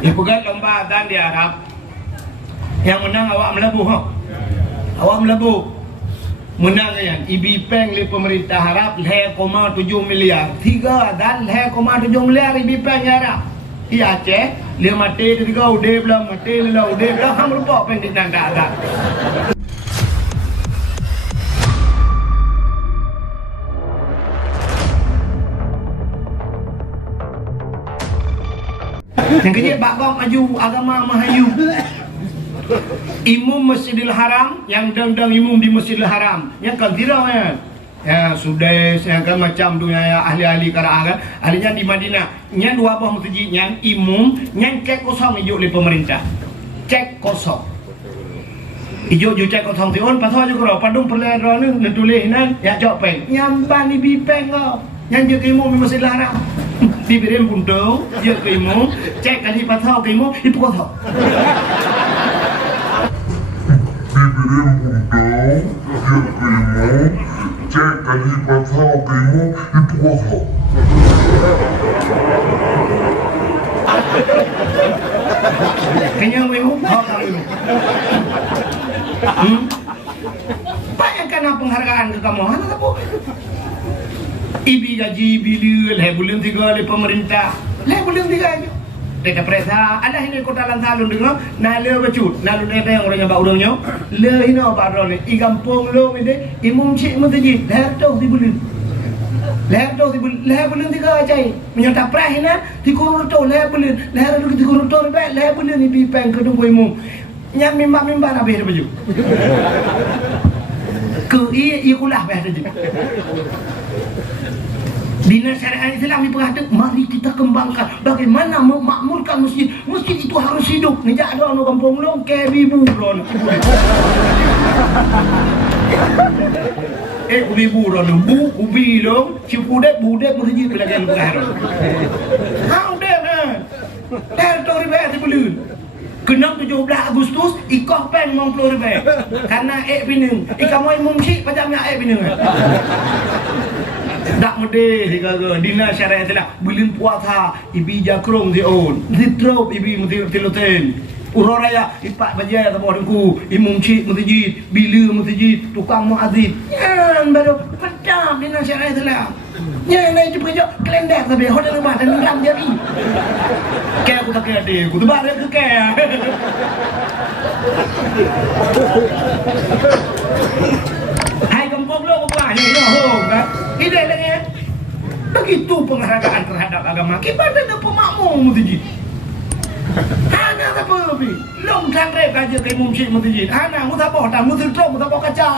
Ikut lomba dan di Arab. Yang menang awak melebuh. Awak melebuh. Menang kan? Ibi peng li pemerintah Arab 0,7 miliar. 3 dan 0,7 miliar ibi peng Arab. Iya Aceh, dia mati ketika udah belah mati lah udah belah ham lupa peng di tanda ada. Yang kecil bakok maju agama Mahayu. Imam Masjidil Haram yang dang-dang imam di Masjidil Haram yang kan tirau ya sudah yang kan macam dunia ya ahli-ahli karaan ahlinya di Madinah yang dua buah masjid yang imam yang cek kosong hijau oleh pemerintah cek kosong hijau cek kosong tion pasal juga padung perleran ni tulis nan ya jawab peng nyampan di bipeng kau yang jaga imam di Masjidil Haram diberi puntung jaga imam cek kali pasal ke imam itu kosong cek kali pasal kamu itu kosong. Kenyang memang kamu. Bayangkan penghargaan ke kamu, anak apa? Ibi gaji bilir, bulan 3 oleh pemerintah, bulan 3 aja. Dekat perintah, ada ini kota lantalun dengar, nala bacut, nalun ada yang orangnya bau dongnya, le ini apa orangnya, igampung lo ini, imam cik masjid, leher di bulan, leher bulan 3 aja, menyerta perah ini, 3 roto, leher bulan, leher itu 3 roto, leher bulan ini bipeng kedua imam, yang mimba nabi ada baju, ke ikulah bah saja. Bina syariat Islam diperhatikan, mari kita kembangkan bagaimana memakmurkan masjid. Masjid itu harus hidup. Nijak ada orang kampung long kebi buron. Ubi buron, ubi long, cipudet budet masjid pelajaran berharap. How dare kan? Teritori bayar sebelum. Kenang 17 Agustus, ikoh pen 50 ribu. Karena pinang. Ikamoy mumsi pajamnya pinang. Tak mudi dina syariat Islam bilin puasa ibi jakrong dion ditrop ibi muti tiloten uroraya ipak bajai atau bodengku imum cik masjid bila masjid tukang muazzin yang baru padam dina syariat Islam yang lain cuba jok kelendek tapi hotel rumah dan ram jadi kayak aku tak kaya dia aku tebak dia ke kaya hai kampung lo apa ni hong kan ini lagi begitu penghargaan terhadap agama kita ada pemakmur masjid hanya apa lebih long tangre kaje ke mumsi masjid hanya mutabah dan mutabah kaca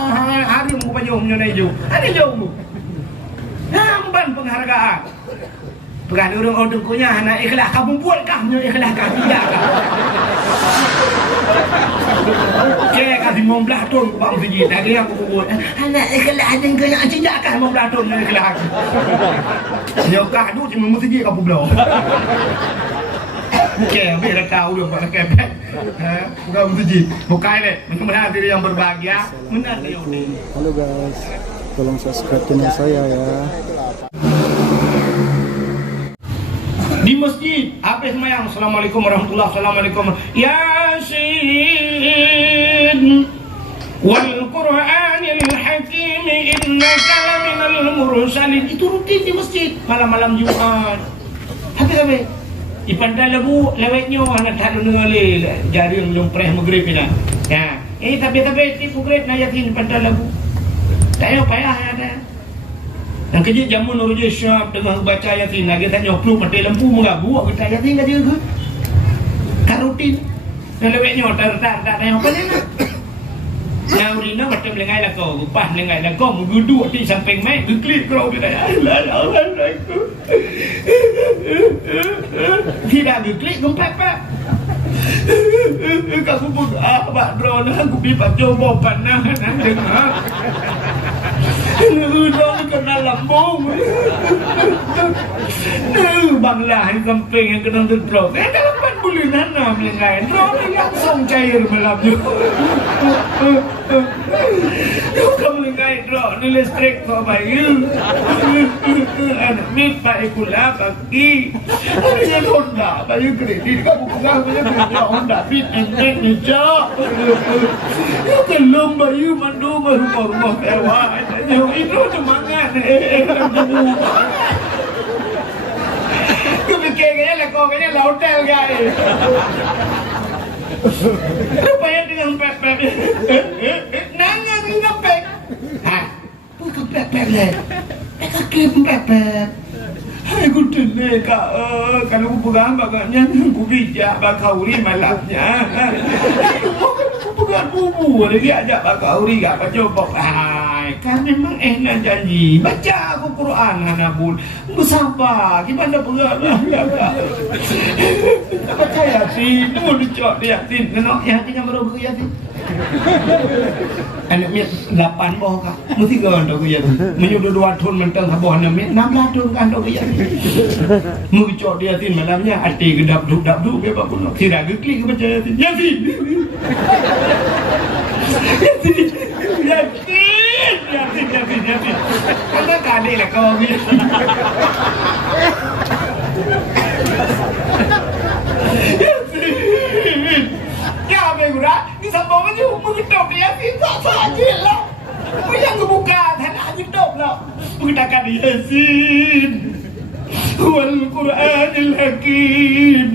hari mu pajong nyo nejo ada jauh hamban penghargaan bukan orang kunya anak ikhlas kamu buat kamu ikhlas kah tidak kah oke kasih 15 ton bang masjid lagi yang aku buat anak ikhlas yang kaya tidak kah 15 ton ikhlas nyokah tu cuma masjid kamu belum oke biar kau dong kalau kepek bukan masjid bukan deh mudah-mudahan diri yang berbahagia benar ya. Halo guys, tolong subscribe channel saya ya. Di masjid habis semayang assalamualaikum warahmatullahi wabarakatuh Yasin wal Qur'anil Hakim innaka laminal mursalin itu rutin di masjid malam-malam Jumat habis ipandai lagu lewetnya anak tak dengar jari belum preh maghrib ni ya tapi tipu grade na yakin pandai lagu tak payah ada. Yang kerja jamun urujah syab dengan baca yatin lagi tanya perlu mati lampu mengabu kita yatin kerja ke karutin dan lewetnya tak tanya apa ni nak yang urina macam lengai lah kau upah lengai lah kau menguduk di samping mai klik kau dia tidak klik gempak kamu pun abak drone aku pipat coba panah dengar Udang kena lambung. Banglah di samping yang kena terprok. Dalam 4 bulan Kulinan na melengay. Draw ni langsung cair malam yo. Yo kamu melengay draw ni listrik kau bayu. Anak mit baik kula bagi. Ini yang Honda bayu kredit kamu pegang bayu kredit Honda fit enek ni cak. Yo kelum bayu mandu rumah sewa. Yo itu semangat kayaknya lah kau kayaknya lah hotel guys. Rupanya dengan pep-pep. Nanya dengan pep. Hah? Bukan pep-pep lah. Kaki pep-pep. Hai aku tenang kak. Kalau aku pegang bagaknya aku bijak bakau ni malamnya. Aku pegang bubu lagi ajak bakau ni kak coba. Hai, kan memang nak janji. Baca aku Quran Hanabul. Bersabar. Gimana pegang lah kak. Tak percaya sih. Ni mau dicok dia. Nenok Yasin yang baru ke Yasin. Anak miat 8 boh kak. Mesti kan tu ke Yasin. Menyuruh 2 tahun mentang boh anak miat 16 tahun kan tu ke Yasin. Mau dicok dia Yasin malamnya. Hati gedap-duk ke apa pun. Tidak ke klik ke baca Yasin. Yasin. Yasin. Anda kadek lah kau ni. Yasin. Ya apa guna? Ni sambung aja mengetok dia Yasin saja lah. Yang kebuka tanah gedap lah. Mengatakan Yasin. Wal Quranil Hakim.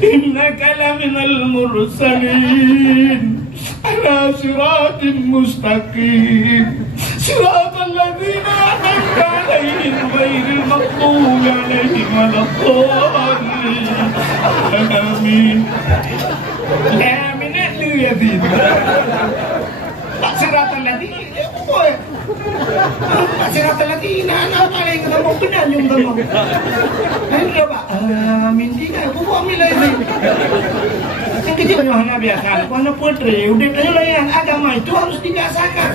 Innaka laminal mursalin. على صراط مستقيم صراط الذين أنعمت عليهم غير المغضوب عليهم ولا الضالين آمين لا من الذين صراط الذين صراط الذين أنعمت عليهم kamu benar nyum kamu ini coba amin tidak aku ambil lagi yang kecil hanya biasa karena putri udah layan agama itu harus dibiasakan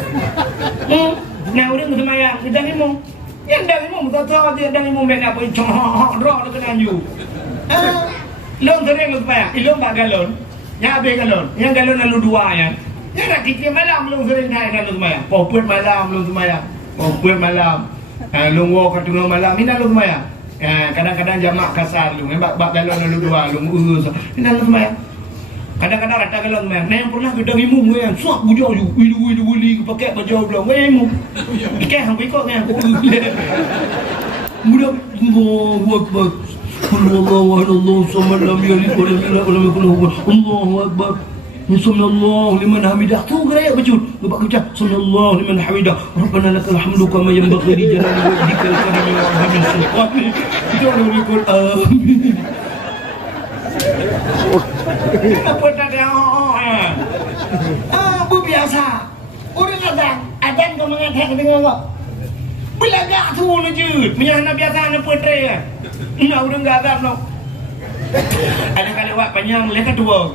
nah udah semayang kita ni mau yang dari mau tahu dia dari mau benda apa cong roh tu kena ju lon sering lu supaya ilon tak galon yang abe galon yang galon lalu 2 ya yang nak kita malam lu sering naik lalu semayang poput malam lu semayang poput malam lu walk kat malam ni lalu semayang kadang-kadang jamak kasar lu bak galon lalu 2 lu ni lalu semayang kadang-kadang rata galon main. Nah yang pernah gedang imum kan, suap bujau ju, wili pakai baju belum, imum. Ikan hang ikut kan. Mudah Allahu Akbar. Allahu samad lam yalid wa lam yulad wa lam yakul lahu Allahu Akbar. Subhanallah liman hamidah. Tu gaya bacul. Lepas kerja subhanallah liman hamidah. Rabbana lakal hamdu kama yanbaghi li jalali wajhikal karim wa 'azimi sultanik. Itu adalah Amin. Apa tak ada biasa orang adan kau mengatakan dengan apa belagak tu lejut menyana biasa nak putri nak orang enggak ada no ada kali wak panjang lekat dua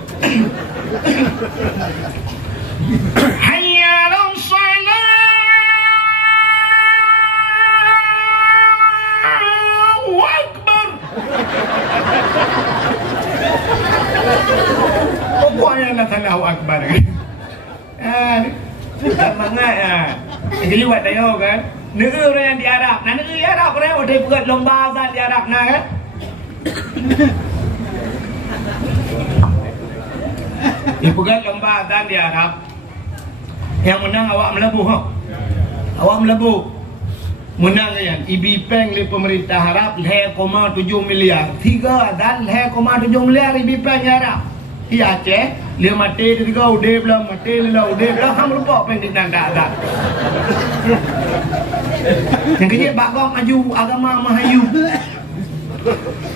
hayya ala salat Allahu akbar pokoknya nak Allahu akbar tak mangat jadi buat tayo kan negeri orang yang di Arab nah negeri Arab orang ada buat lomba azan di Arab nah kan dia buat lomba azan di Arab yang menang awak melebu awak melebu menang kan IB Peng oleh pemerintah Arab 2,7 miliar 3 azan 2,7 miliar IB Peng Arab iya Aceh dia mati dia juga udah belum mati dia udah belum ham lupa pendek dan tak yang kecil bakal maju agama Mahayu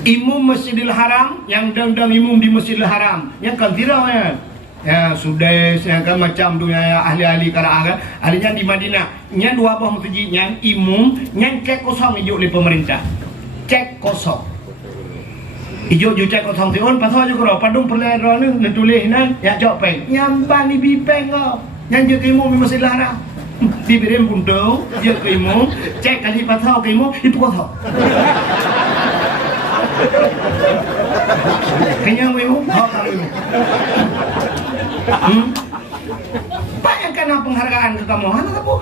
imam Masjidil Haram yang dang imam di Masjidil Haram yang kan tirau ya sudah yang kan macam dunia ahli-ahli karaah kan ahlinya di Madinah yang 2 buah masjid yang imam yang cek kosong hijau oleh pemerintah cek kosong hijau cek kosong tion pasal je kau padung perlera ni tulis nan ya jawab peng nyampan ibi peng kau yang je ke imam di Masjidil Haram diberi puntung je ke imam cek kali pasal ke imam itu kosong Kenyang weh, bayangkan penghargaan ke kamu, anak apa?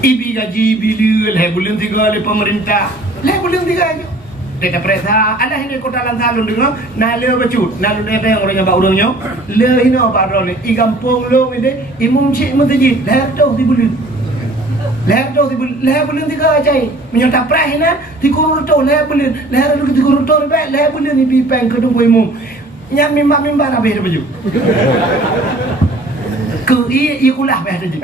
Ibi gaji bilil, bulan 3 oleh pemerintah, bulan 3 aja. Kita perintah, ada ini kota lantalun dengar, nale bacut, nale nete yang orangnya bau orangnya, le ini apa orang ini, igampung lo ini, imum cik mesti, leher di bulan 3 aja, menyata perahina, dikurut tu leher lu dikurut tu leher bulan ini pipeng kedua imum, nyam mimba apa yang baju, ke ikulah apa yang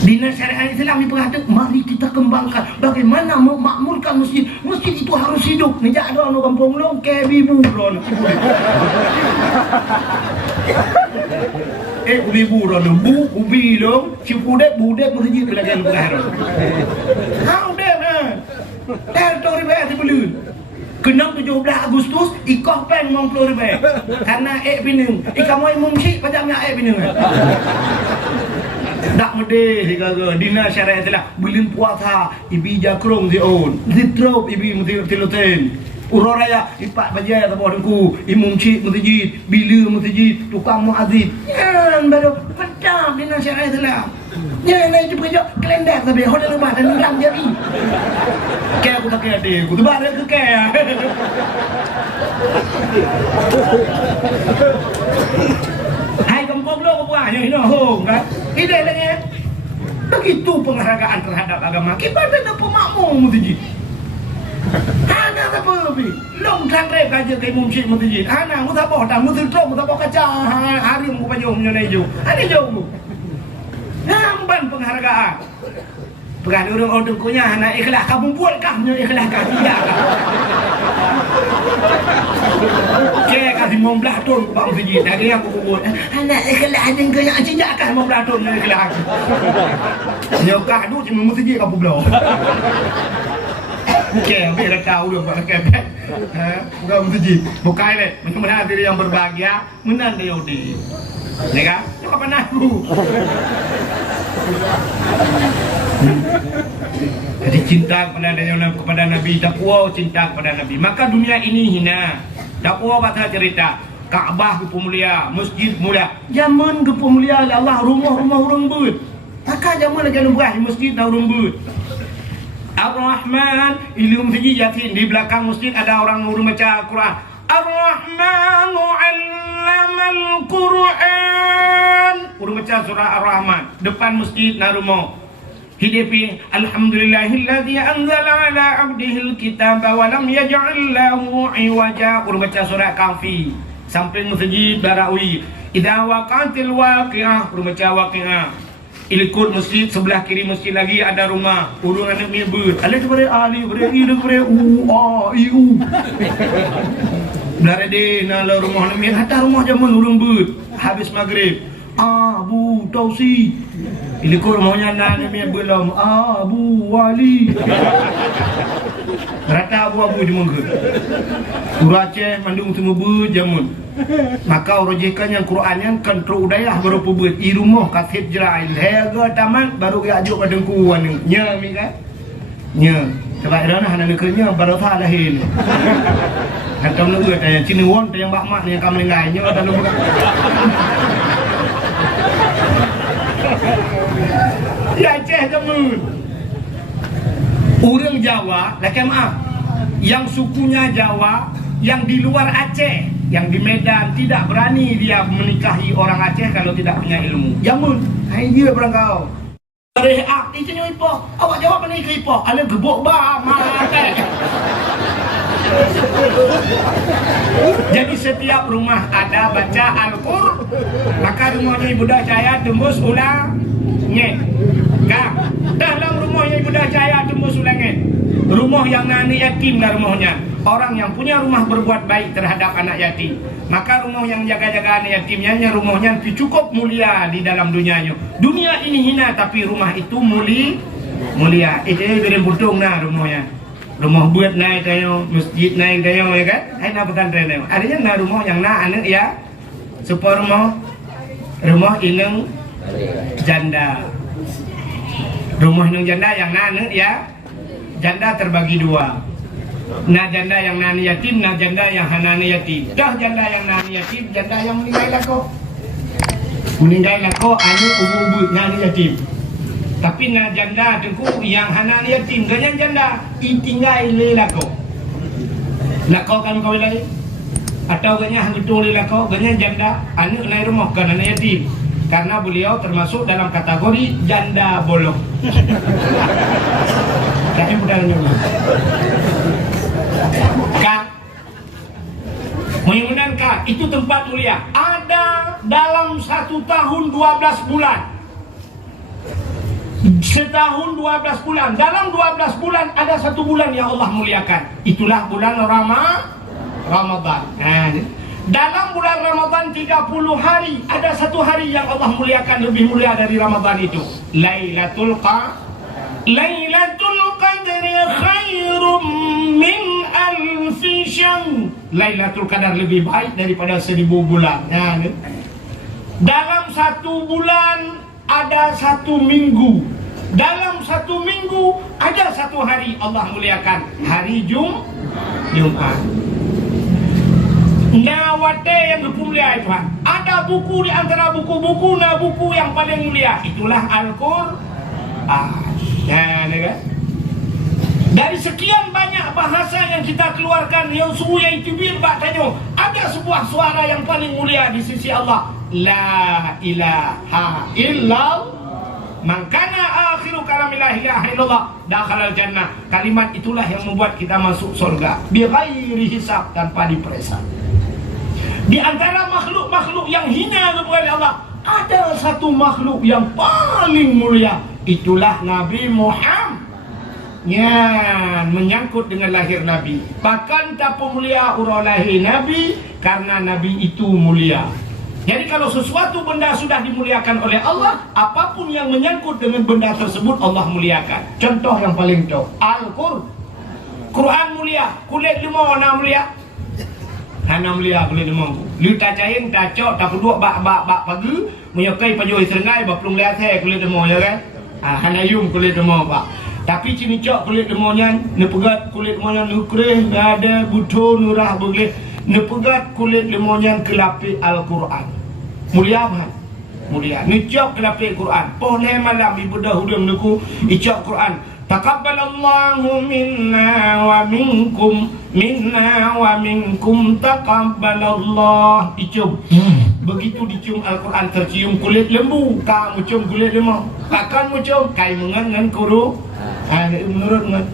Dinas Syariah Islam diperhatikan, mari kita kembangkan bagaimana memakmurkan masjid. Masjid itu harus hidup. Nejak ada orang kampung long kebi buron. Ubi buron, ubi long, cipudek masjid belakang bukan. How dare territory bayar dibeli. Kenang 17 Agustus ikoh pen ngong Floribay. Karena pineng. Kamu mumsi pajamnya pineng. Dak mede higaga Dinas Syariah Islam bilin puasa ibi jakrong zion zitrop ibi muti tiloten uroraya ipak bajai atau dengku imum cik masjid bila masjid tukang muazzin yang baru pedam Dinas Syariah Islam yang lain cuba kerja kelendek tapi hotel rumah dan ram jadi kayak aku tak ada aku tu baru ke kayak hai kampung lo buahnya ini hong kan ide lagi begitu penghargaan terhadap agama kita ada pemakmur masjid anak apa bi long tangre kaje ke mumsyid masjid anak mu tak dan mu terus mu tak kaca hari mu pajong nyone jo ada jo mu namban penghargaan Pegang orang kunyah anak ikhlas kamu buat kah ikhlas kah tidak kah ke kasih 15 ton ke bang sejid lagi aku buat anak ikhlas ada yang cinjak kah 15 ton ikhlas nyokah tu cuma sejid kamu belum ke biar kau dah buat ke bukan sejid bukan deh mudah-mudahan diri yang berbahagia menang dia udi ya kan kapan aku jadi cinta kepada Nabi, takwa cinta kepada Nabi. Maka dunia ini hina. Takwa kata cerita, Kaabah ke mulia, masjid mulia. Zaman ke mulia Allah rumah-rumah orang but. Maka zaman lagi lumrah masjid dah orang but. Ar-Rahman, ilmu sejid yasin di belakang masjid ada orang baca Quran. Ar-Rahmanu 'allamal Quran. Urang baca surah Ar-Rahman depan masjid na rumah. Hidupi alhamdulillahilladzi anzala ala 'abdihil kitaba wa lam yaj'al lahu 'iwaja. Urang baca surah Kahfi samping masjid Barawi. Idza waqatil waqi'ah, urang baca waqi'ah. Ilkut masjid sebelah kiri masjid lagi ada rumah. Urang anak menyebut alif kepada ali kepada i kepada u a i u. Berada nala rumah ni hatta rumah zaman urang but habis maghrib. Abu Tausi. Ilkut rumahnya nana ni belum Abu Wali. Rata abu-abu di muka. Aceh mandung semua but jamun. Maka rojekan yang Quran yang kontrol udayah baru pubut i rumah kat hijrah hega tamat baru ke ajuk pada kuan nya mi kan nya sebab dah nak nekenya baru tha lahir hantam lu yang cini won yang bak mak yang kam lengai nya dah lu ya Aceh jamun orang Jawa laki maaf yang sukunya Jawa yang di luar Aceh, yang di Medan tidak berani dia menikahi orang Aceh kalau tidak punya ilmu. Jamun, hai dia barang kau. Reak, itu nyo ipo. Awak jawab ni ke ipo. Ala gebuk ba mate. Jadi setiap rumah ada baca Al-Qur'an, maka rumahnya Ibu Dah Cahaya tembus ulang nye. Kak, dalam rumahnya Ibu Dah Cahaya tembus ulang nye. Rumah yang nani yatim lah rumahnya. Orang yang punya rumah berbuat baik terhadap anak yatim, maka rumah yang jaga-jaga anak yatimnya rumahnya cukup mulia di dalam dunianya. Dunia ini hina tapi rumah itu mulia. Itu beri butung nah rumahnya. Rumah buat naik tayo, masjid naik tayo ya kan? Hai na pesantren tayo. Adanya nah rumah yang na anak ya. Supaya rumah ineng janda. Rumah ineng janda yang na anak ya. Janda terbagi dua. Na janda yang nani yatim, na janda yang hanani yatim. Dah janda yang nani yatim, janda yang meninggal lako. Meninggal lako anu ubu-ubu nani yatim. Tapi na janda tengku yang hanani yatim, ganyan janda itinggal le lako. Lako kan kau lagi. Atau ganyan hanggetul le lako, ganyan janda anu nai rumah kan nani yatim. Karena beliau termasuk dalam kategori janda bolong. Kami budalnya. Kak, mudah-mudahan Kak, itu tempat mulia. Ada dalam 1 tahun 12 bulan. Setahun 12 bulan. Dalam 12 bulan ada 1 bulan yang Allah muliakan. Itulah bulan Ramadan. Nah, dalam bulan Ramadan 30 hari ada 1 hari yang Allah muliakan lebih mulia dari Ramadan itu. Lailatul Qadri khairum min alfi syahr. Lailatul Qadar lebih baik daripada 1000 bulan. Ya, dalam 1 bulan ada 1 minggu. Dalam 1 minggu ada 1 hari Allah muliakan. Hari Jumat. Nawate yang mulia itu. Ada buku di antara buku-buku buku yang paling mulia. Itulah Al-Qur'an. Ya, kan? Dari sekian banyak bahasa yang kita keluarkan, yang suya itu tanya, ada sebuah suara yang paling mulia di sisi Allah. La ilaha illallah. Man kana akhiru kalami la ilaha illallah dakhala al-jannah. Kalimat itulah yang membuat kita masuk surga bi ghairi hisab, tanpa diperiksa. Di antara makhluk-makhluk yang hina kepada Allah, ada 1 makhluk yang paling mulia. Itulah Nabi Muhammad. Ya, menyangkut dengan lahir Nabi. Bahkan tak mulia urang lahir Nabi, karena Nabi itu mulia. Jadi kalau sesuatu benda sudah dimuliakan oleh Allah, apapun yang menyangkut dengan benda tersebut Allah muliakan. Contoh yang paling tahu, Al-Quran mulia. Kulit limau na mulia. Hana mulia kulit limau. Liu tak cain, tak cok, tak duduk bak pagi, menyokai pajoi serengai, baplung lihat kulit limau ya kan. Hana yum kulit limau pak. Tapi cini cok kulit limaunya, nepegat kulit limaunya nukreh, ada buto nurah boleh. Nepegat kulit limaunya ke lapik Al-Quran. Mulia apa? Mulia. Nicok ke lapik Quran. Boleh malam ibu dahulu menunggu icok Quran. Taqabbalallahu minna wa minkum taqabbalallah. Dicium. Begitu dicium Al-Quran, tercium kulit lembu. Kamu cium kulit lembu. Akan cium kai mengan kuru. Menurut ngan.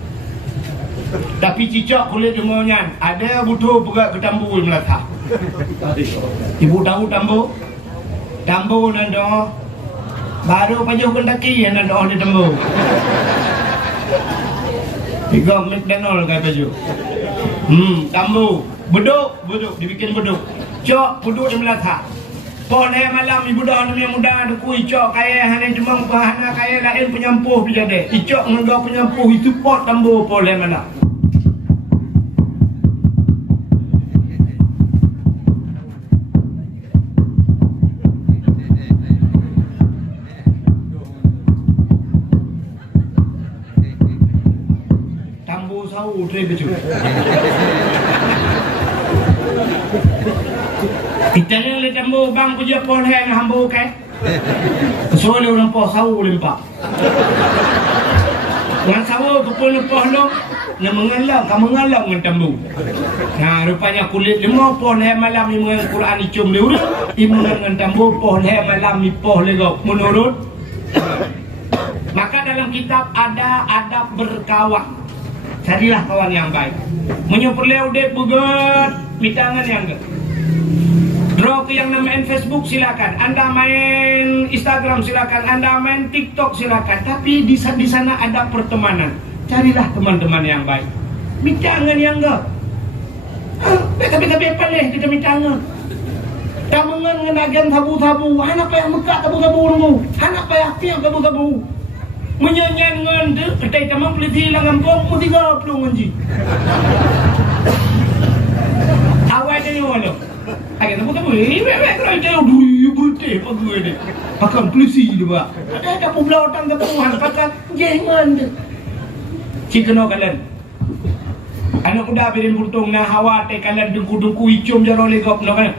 Tapi cicak kulit lembunya ada butuh pegat ke tambu melata. Ibu tahu tambu? Tambu nando. Baru pajuh kendaki yang nando di tambu. Tiga McDonald kaya baju. Tambu. Beduk, dibikin beduk. Cok, beduk di melata. Boleh malam ibu dah namanya muda aku icok kaya hanya cuma hana kaya lain penyampuh bijade. Icok menggau penyampuh itu pot tambu boleh mana. Tambu sau tre baju. Itanya le tambo bang puja pon hang hambo kan. Soalnya orang poh sawu limpa. Orang sawu kepon poh lo, yang mengalam, kamu mengalam dengan tambo. Nah, rupanya kulit lemah poh le malam ni mengenal Quran icum le urut, imungan dengan tambo poh le malam ni poh le go menurut. Maka dalam kitab ada adab berkawan. Carilah kawan yang baik. Menyuperleu dek bugat, bitangan yang enggak. Draw ke yang main Facebook silakan, Anda main Instagram silakan, Anda main TikTok silakan. Tapi di sana ada pertemanan. Carilah teman-teman yang baik. Bitangan yang enggak. Tapi peleh kita bitangan. Tamungan ngenagan tabu-tabu. Anak pa yang megak tabu-tabu nunggu. Anak pa yang tiang tabu-tabu. Menyanyian ngan tu, ketai tamang peliti lang ampong, mu 30 nganji. Awal dia mana? Agak tabu-tabu. Bebek kalau dia dulu berteh pagi ni. Pakai peliti dia ba. Ada publau tang tabuhan pakai jengan tu. Cikno kalian. Anak muda birin buntung na hawa te kalan dengku-dengku icum jaro legop no kan.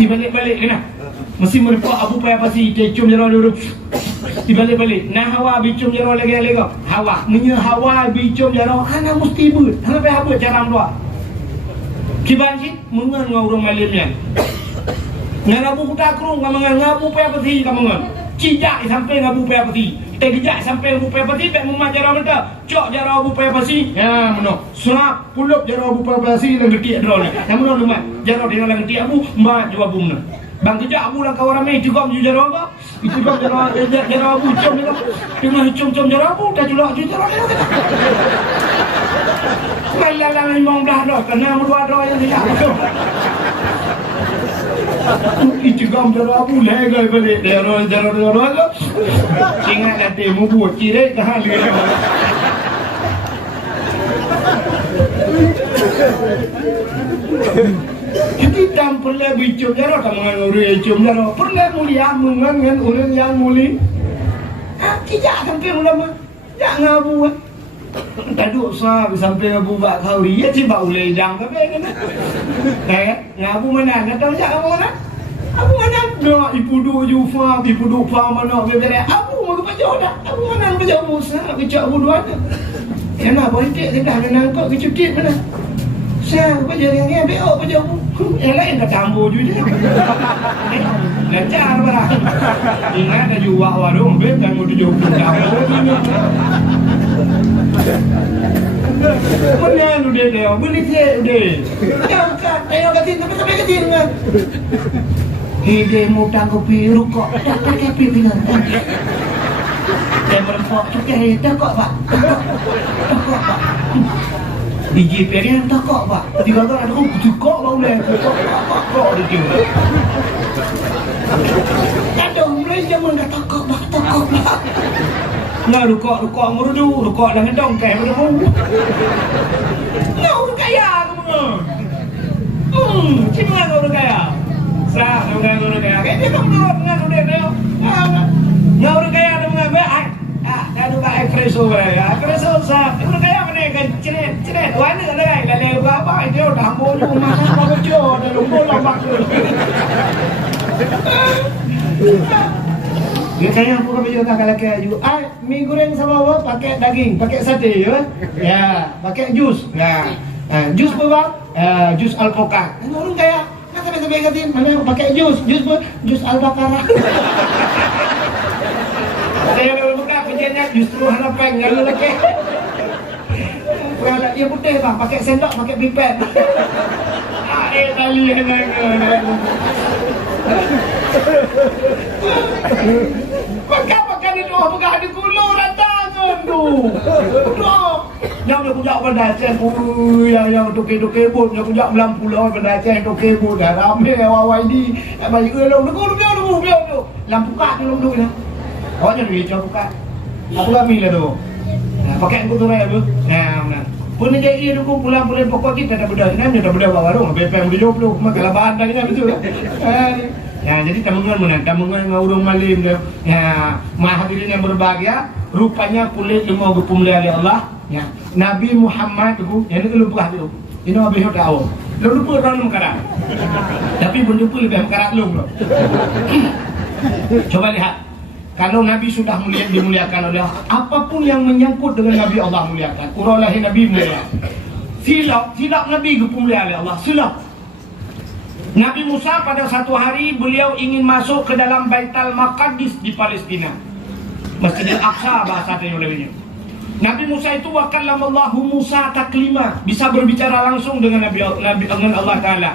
Dibalik-balik kena. Mesti merepok abu payah pasti te icum jaro dulu. Dibalik-balik. Na hawa bicum jaro legop. Hawa menye hawa bicum jaro ana mesti but. Hang pe habut jarang doa. Kiban sih mengan ngau orang malimnya. Ngabu kutakrung kamangan ngabu payah pasti kamangan. Cijak sampai ngabu payah pasti. Terjak sampai abu payah pasti tak memang jarang benda. Cok jarang abu payah pasti. Ya menok. Serap pulup jarang abu payah pasti dan getik drone. Yang menok lemat. Jarang dia lang getik abu mat jawab abu menok. Bang kejak abu lang kawan ramai juga menuju jarang apa? Itu bang jarang abu cum dia. Tengah cum jarang abu dah julak jarang dia. Lalang memang belah dah kena dua dah yang dia. Itu gam jarang abu legai balik jarang tu. Ingat nanti mu buat kira ke hal dia. Jadi tam perlu bincang jarang kamu orang bincang jarang. Perlu mulia mengan orang yang mulia. Tidak sampai ulama. Jangan ngabu. Taduk sah sampai ngabu bak kauri. Ya si bak ulai dang ke kan? Kayak ngabu mana? Datang jak ngabu mana? Abu mana? Nak ipudu jufa, ipudu pa mana? Bebere. Abu mau ke jauh dah. Abu mana ke jauh musa? Kecak abu dua ada. Kenapa politik kita ada nangkut kecutit mana? Saya apa jadi yang ni? Apa jauh? Yang lain dah tambu juga. Lancar barang. Ingat ada jual warung, betul mau tujuh tambu. Mana lu dia? Beli dia. Jangan kat, tengok katin tapi sampai katin kan. Ide mutang kopi rukok, tak kopi dengan. Dia merempok cukai, tak kok pak. Di GP ni tak kok pak. Tiga kali ada kok kok bau leh, kok dia. Ada mulai zaman dah tak kok pak. Nah rukok merdu dengan dongkeh merdu. Nah orang kaya kamu. Cuma orang kaya. Sah orang kaya. Kayak dia kamu dengan orang dia. Nah orang kaya ada mengambil dah buka espresso ya. Espresso sah. Orang kaya mana kan ceret. Warna ada lele apa dia dah ambil rumah apa kecil dah lumbur lambak tu. Dia kaya apa kami juga kalau kaya juga. Mi goreng sama apa? Pakai daging, pakai sate ya. Ya, pakai jus. Nah, jus apa bang? Jus alpukat. Orang kaya. Kan sampai katin mana pakai jus apa? Jus albakara. Saya kalau buka penjanya justru harapan kalau lagi. Kalau dia putih bang, pakai sendok, pakai pipet. Tali Makan itu apa ada gula rata tu. Yang dia punya pada Aceh yang toke-toke bot, yang punya belam pulau pada Aceh toke bot dah ramai awal ini. Bagi orang lu lampu kat dalam tu lah. Awaknya duit jauh buka. Apa kami lah tu? Pakai aku tu raya tu. Nah. Pun dia ini tu pulang pokok kita dah beda. Kita dah beda warung. BPM 70. Kalau bahan dah kan betul. Ya, jadi tamungan ngurung malim dia. Ya, hadirin yang berbahagia, rupanya kulit lima gupumli oleh Allah. Ya, Nabi Muhammad tu, yang itu lupa tu. Ini Nabi Hud tahu. Lu lupa orang mengkarat. Tapi benda pun lebih mengkarat lu. Coba lihat. Kalau Nabi sudah dimuliakan oleh Allah, apapun yang menyangkut dengan Nabi Allah muliakan. Urang lahir Nabi mulia. Silap Nabi gupumli oleh Allah. Silap. Nabi Musa pada satu hari beliau ingin masuk ke dalam Baitul Maqdis di Palestina. Masjidil Aqsa bahasa Arabnya. Nabi Musa itu wa kallamallahu Musa taklima, bisa berbicara langsung dengan dengan Allah Taala.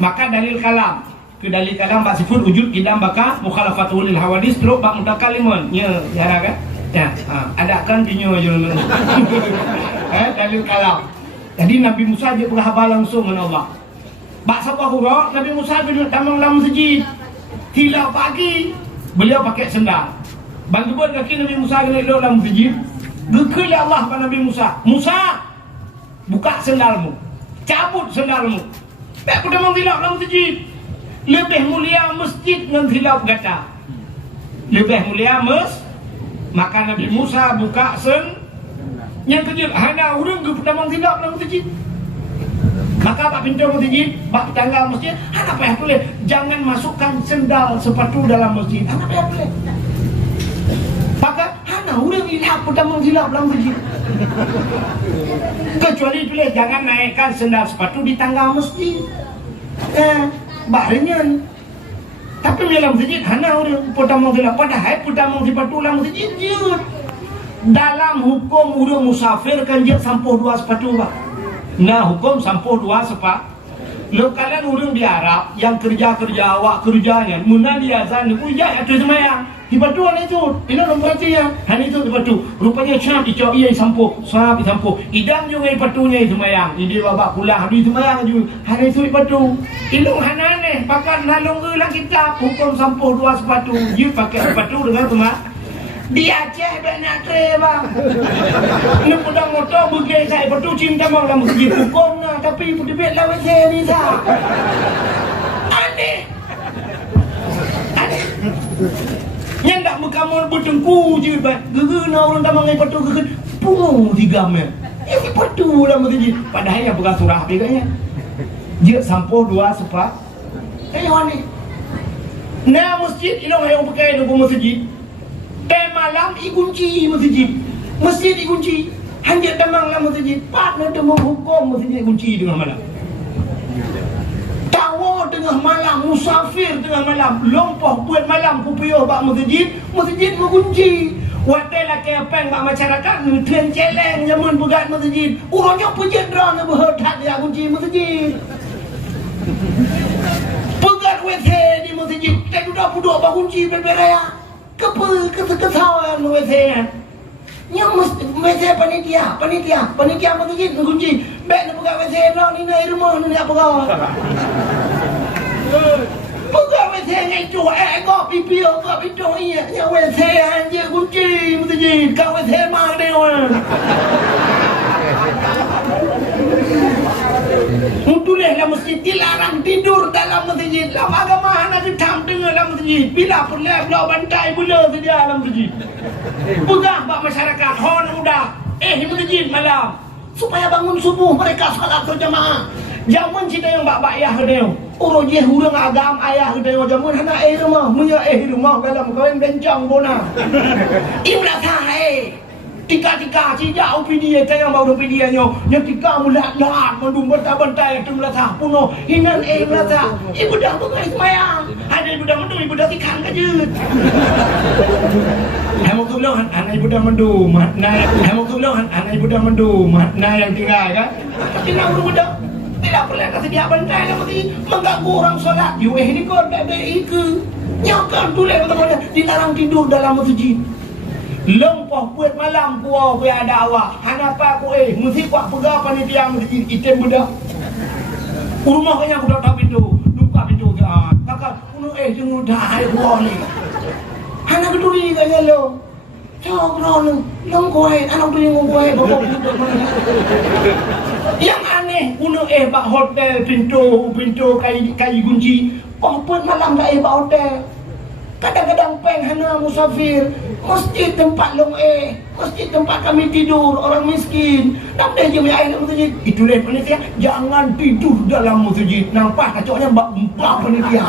Maka dalil kalam bak sifat wujud idam baka mukhalafatul lil hawadis terus bak mutakalimun. Ya kan? Ya, ada kan pinyo je. Dalil kalam. Jadi Nabi Musa dia berhaba langsung dengan Allah. Bak sabah hurau, Nabi Musa duduk dalam masjid. Tilau pagi, beliau pakai sendal. Bang jebut kaki Nabi Musa duduk dalam masjid. Gekil Allah pada Nabi Musa. Musa, buka sendalmu. Cabut sendalmu. Tak pernah mengilap dalam masjid. Lebih mulia masjid dengan hilap gata. Lebih mulia maka Nabi Musa buka Yang kecil, hana urang ke pertama silap dalam masjid. Maka pak pintu masjid, pak tangga masjid, hana payah boleh. Jangan masukkan sendal sepatu dalam masjid. Hana payah boleh. Maka hana urang ilhak pertama silap dalam masjid. Kecuali boleh jangan naikkan sendal sepatu di tangga masjid. Bahannya. Tapi dalam masjid hana urang pertama silap. Padahal pertama sepatu dalam masjid jut. Dalam hukum urang musafir kan dia sampuh 2 sepatu pak. Nah hukum sampuh 2 sepatu. Lo kalian urang di Arab yang kerja awak kerjanya muna dia azan kerja atau semayang di batu itu ini orang perhatian hanya itu di batu rupanya cam dicok ia sampuh sahab sampuh idam juga di batunya itu semayang ini babak pulang di semayang juga hanya itu di batu ilung hanane pakai nalung ulang kita hukum sampuh 2 sepatu you pakai sepatu dengan rumah di Aceh banyak bang. Ini pedang motor bergaya saya betul cinta mau dalam masjid hukum lah tapi berdebit lawan saya ni sah. Aneh. Yang tak berkamal bertengku je bat. Gegena orang tak mengai betul gegen. Pungu 3 mil. Ini betul dalam masjid. Padahal yang pegang surah beganya. Dia sampuh 2 sepak. Aneh. Nah masjid ini orang yang pakai dalam masjid. Malam dikunci masjid dikunci hanya demang lah masjid partner demang hukum masjid dikunci tengah malam tawa tengah malam musafir tengah malam lompoh buat malam kupiah bak masjid mengunci watai lah ke apa yang masyarakat nutrian celeng zaman pegat masjid orangnya pejendra nak berhutang dia kunci masjid pegat WC di masjid tak duduk bak kunci berberaya kesalahan WC-nya yang WC panitia masjid mengunci baik nak pegang WC orang ni naik rumah ni nak pegang pegang WC-nya itu kau pipi kau pintu iya yang WC aja kunci masjid kau WC mah dia orang Untuleh dalam masjid dilarang tidur dalam masjid. Dalam agama anak ditam dengar dalam masjid. Bila perlu belau bantai bula sedia dalam masjid. Pegang bak masyarakat hon udah masjid malam supaya bangun subuh mereka salat berjamaah. Jaman cita yang bak ayah dia. Orang je hurang agam ayah dia jaman hana rumah, munya rumah dalam kawan bencang bona. Imla sahai. Tika-tika si jauh pidia tayang baru pidianya yang tika mulat mandum bantai tu melata puno hinan melata ibu dah bukan semayang ada ibu dah mandu ibu dah tikan kajut hemo tu bilang anak ibu dah mandu makna hemo tu bilang anak ibu dah mandu makna yang tinggal kan tinggal budak tidak perlu kasih dia bantai nanti mengganggu orang solat ini kau bebe ke nyakan tu leh dilarang tidur dalam masjid. Lompoh buat malam kuah ada awak. Hanapa aku mesti kuat pegang panitia masjid item budak. Rumah kanya budak tak pintu, buka pintu ke. Kakak kuno jengu dah kuah ni. Hana keduri kanya lo. Cok lo long kuah anak tu yang kuah bapak budak mana. Yang aneh kuno bak hotel pintu kai kunci. Buat malam dah bak hotel. Kadang-kadang peng hana musafir masjid tempat long masjid tempat kami tidur orang miskin nak dia je air dalam masjid itu lain panitia jangan tidur dalam masjid nampak kacoknya bak panitia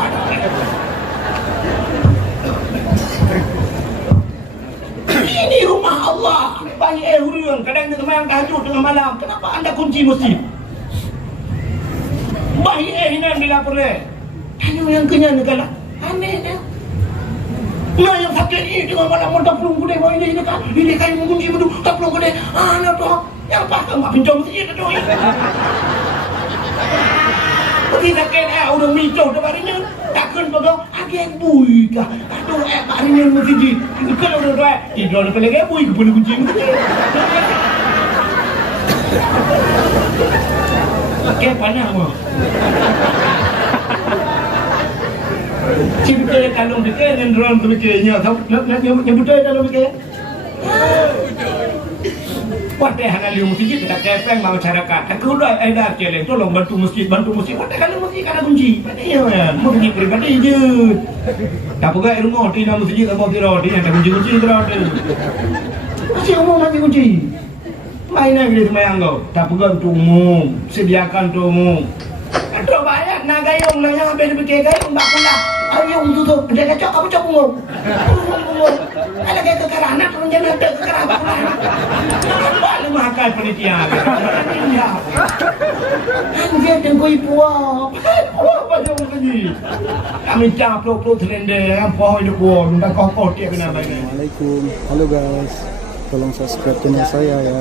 ini rumah Allah banyak hurian kadang teman yang tahajud tengah malam kenapa anda kunci masjid bayi hinan bila perle hanya yang kenyang negara aneh dia. Nah yang sakit ini dengan malam tak pelung gede mau ini kan ini kain mengunci betul tak pelung gede anak tu yang pakai mak pinjam masjid tu pergi sakit udah micau dah barinya takkan pegang agen bui kah aduh barinya masjid kalau udah tidur lepas lagi bui ke boleh kucing pakai panah mah Cipta kalau fikir dan drone tu fikirnya, nak nyebut kalau fikir. Wadah hana liu masjid tak kepeng masyarakat. Tak kuda dah celeng tolong bantu masjid. Wadah kalau masjid kena kunci. Iya, mau kunci pribadi je. Tak pegang rumah tina masjid apa tira dia tak kunci terus. Masih umum masih kunci. Mainan gitu mayang kau. Tak pegang tu umum. Sediakan tu umum. Aduh banyak nak gayung lah yang habis dia gayung tak pula. Ayung tu dia kacau kamu cakap umum. Umum. Ada kayak kekerah nak turun jangan ada kekerah pula. Balik makan penitia. Dia tengok ibu apa dia begini. Kami cak peluk terlender kan pohon hidup buah minta kau dia kena bagi. Assalamualaikum. Halo guys, tolong subscribe channel saya ya.